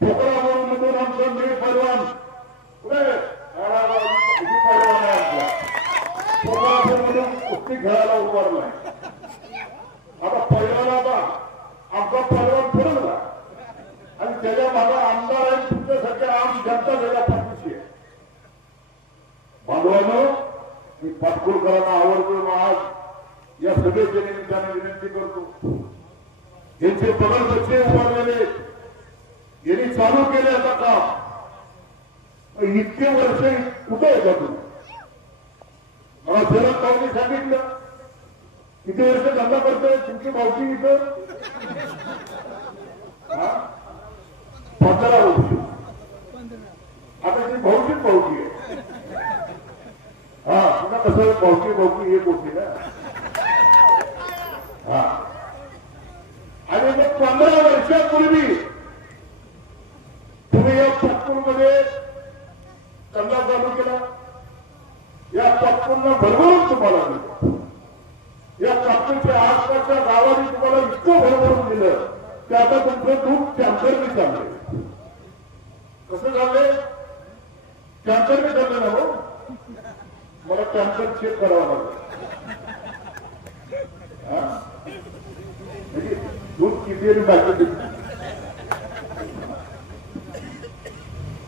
ठोकरा म्हणून आमचा मी पैलवान कुस्ती खेळायला उभारलाय. आता पैलवानाचा आमचा पैलवान फिरवला आणि त्याच्या मागे आमदार आहे तुमच्यासारख्या आम जनता त्याच्या पाठीशी आहे. बांधवानं मी पाटकुळकरांना आवर्जून आज या सभेच्या निमित्ताने विनंती करतो. यांचे पगार कसे उभारलेले यांनी चालू केले आता काम. इतके वर्ष कुठे आहे का तुम्ही? मला शरद पवारांनी सांगितलं किती वर्ष धंदा करतोय तुमची भावकी इथं 15 वर्ष. आता ती भाऊचीच भावकी आहे. पुन्हा कसं भावकी एक होती ना. आणि मग 15 वर्षापूर्वी तुम्ही या नागपूरमध्ये धंदा चालू केला. या नागपूरला भरभरून तुम्हाला दिलं. या नागपूरच्या आसपासच्या गावाने तुम्हाला इतकं भरभरून दिलं की आता तुमचं दूध कॅन्सरने चाललंय. कसं झालंय? कॅन्सरने चाललं ना हो. मला कॅन्सर चेक करावं लागलं. म्हणजे दूध किती आणि बाकी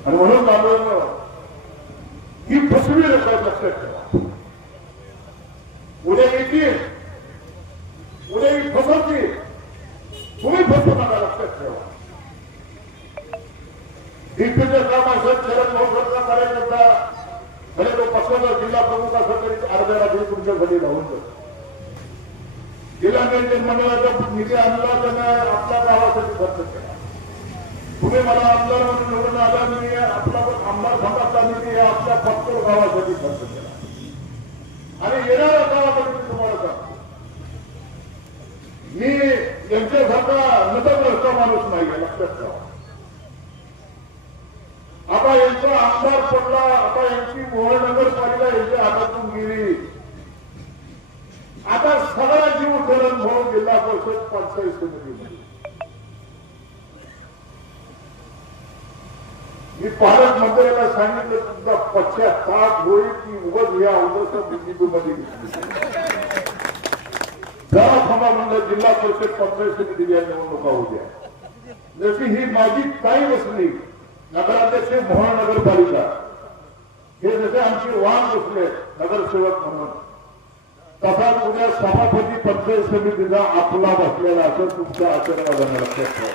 आणि म्हणून बांधवांनो ही फसवी लोक लक्षात ठेवा. उद्या येतील, उद्या ही फसवतील, तुम्ही फसवू नका. लक्षात ठेवा. डीपीचं काम असत शरद भाऊचा कार्यकर्ता भले तो पक्षाचा जिल्हा प्रमुख असं तरी अर्ध्या रात्री तुमच्यासाठी राहून जातो. जिल्हा नियोजन मंडळाचा निधी आणला त्यानं आपल्या गावासाठी खर्च केला. तुम्ही मला आमदार म्हणून निवडून आला मी आपला आमदार संघाचा निधी आपल्या पक्कल गावासाठी खर्च केला आणि येणाऱ्या गावासाठी मी तुम्हाला सांगतो मी यांच्यासारखा नतग्रस्त माणूस नाही. लक्षात ठेवा. आता यांचा आमदार पडला. आता यांची मोहोळ नगरपालिका यांच्या हातातून गेली. आता सगळा जीव धरण म्हणून जिल्हा परिषद पंचायत समितीमध्ये मी पालक मंत्र्याला सांगितलं तुमचा पश्चाताप होईल की उगाच या उद्या बुद्धिमध्ये जरा थांबा म्हणलं. जिल्हा परिषद पंचायत समिती या निवडणुका होत्या. जशी ही माझी काही बसली नगराध्यक्ष मोहोळ नगरपालिका हे जसे आमची वाहन बसले नगरसेवक म्हणून तसा उद्या सभापती पंचायत समितीचा आपला बसलेला असं तुमच्या आशीर्वादाने लक्षात ठेवा.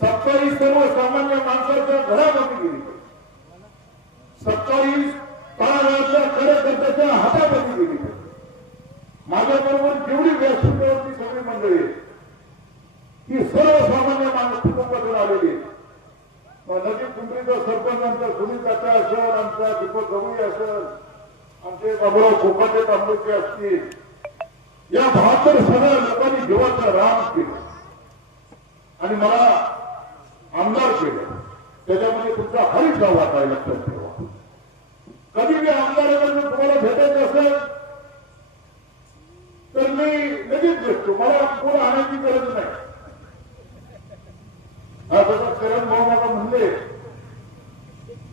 27 सर्वसामान्य माणसाच्या घरामध्ये गेली. 27 तळागाळाच्या कार्यकर्त्याच्या हातामध्ये गेली. माझ्याबरोबर जेवढी व्यासपीठावरती सगळी मंडळी ही सर्वसामान्य माणूस कुटुंबातून आलेली. मग नजीक पिंपरीचा सरपंच आमचा सुनील काका असेल, आमचा दीपक गवळी असेल, आमचे बाबूराव खोकाटे तांबोके असतील, या 72 सगळ्या लोकांनी जीवाचं राम केलं आणि मला आमदार केलं. त्याच्यामध्ये तुमचा हरीश गाव आहे. लक्षात ठेवा. कधी मी आमदाराकडून तुम्हाला भेटायचं असेल तर मी लगेच भेटतो. मला कोण आणायची गरज नाही. तसं चरण भाऊ मला म्हणले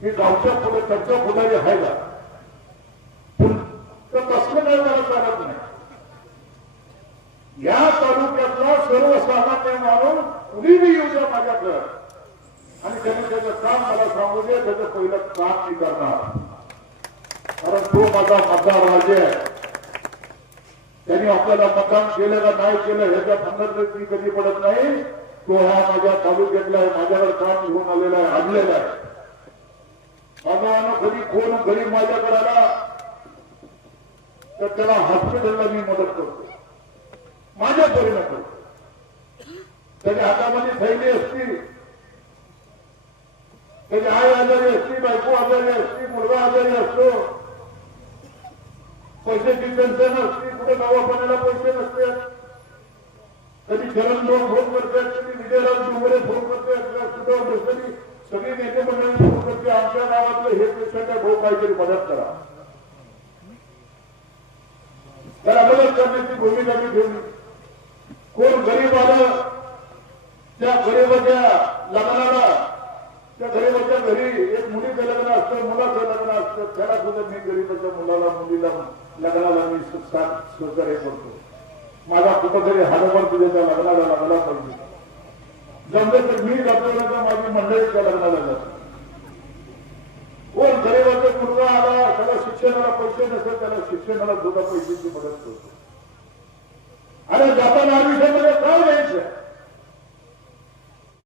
की गावच्या पुढे त्यांच्या पुढारी आहे का तर तसलं काही मला चालत नाही. या तालुक्यातला सर्वसामान्य माणूस कुणीही येऊ द्या माझ्याकडे आणि त्यांनी त्याचं काम मला सांगू दे. त्याचं पहिलं काम मी करणार. कारण तो माझा मतदार राजे आहे. त्यांनी आपल्याला मतदान केलं का नाही केलं ह्याच्या संदर्भात मी कधी पडत नाही. तो हा माझ्या तालुक्यातला आहे. माझ्याकडे काम घेऊन आलेला आहे, आणलेला आहे. माझ्यानं कधी कोण गरीब माझ्याकडे आला तर त्याला हॉस्पिटलला मी मदत करतो. माझ्या परीने करतो. त्याच्या हातामध्ये थैली असती, त्याची आई आजारी असती, बायको आजारी असती, मुलगा आजारी असतो, पैशाची पेन्शन असती, कुठे दवाखान्याला पैसे नसते. कधी चरण भाऊ फोन करतात, कधी विजयराज डोंगरे फोन करतात, कुठं बसली सगळी नेते मंडळी फोन करते आमच्या गावातलं हे पेशंट आहे भाऊ काहीतरी मदत करा. त्याला मदत करण्याची भूमिका मी घेऊन कोण गरीब आलं त्या गरीबाच्या लग्नाला, त्या गरीबाच्या घरी एक मुलीचं लग्न असतं, मुलाचं लग्न असतं, त्याला सुद्धा मी गरीबाच्या मुलाला मुलीला लग्नाला मी सहकार्य करतो. माझा कुठंतरी हातभार तुझ्या लग्नाला लागला पाहिजे. जमलं तर मी जातो ना तर माझी मंडळीच्या लग्नाला जातो. कोण गरीबाचा मुलगा आला, त्याला शिक्षणाला पैसे नसतात, त्याला शिक्षणाला सुद्धा पैशांची मदत करतो. आणि जाताना आयुष्यामध्ये काय द्यायचं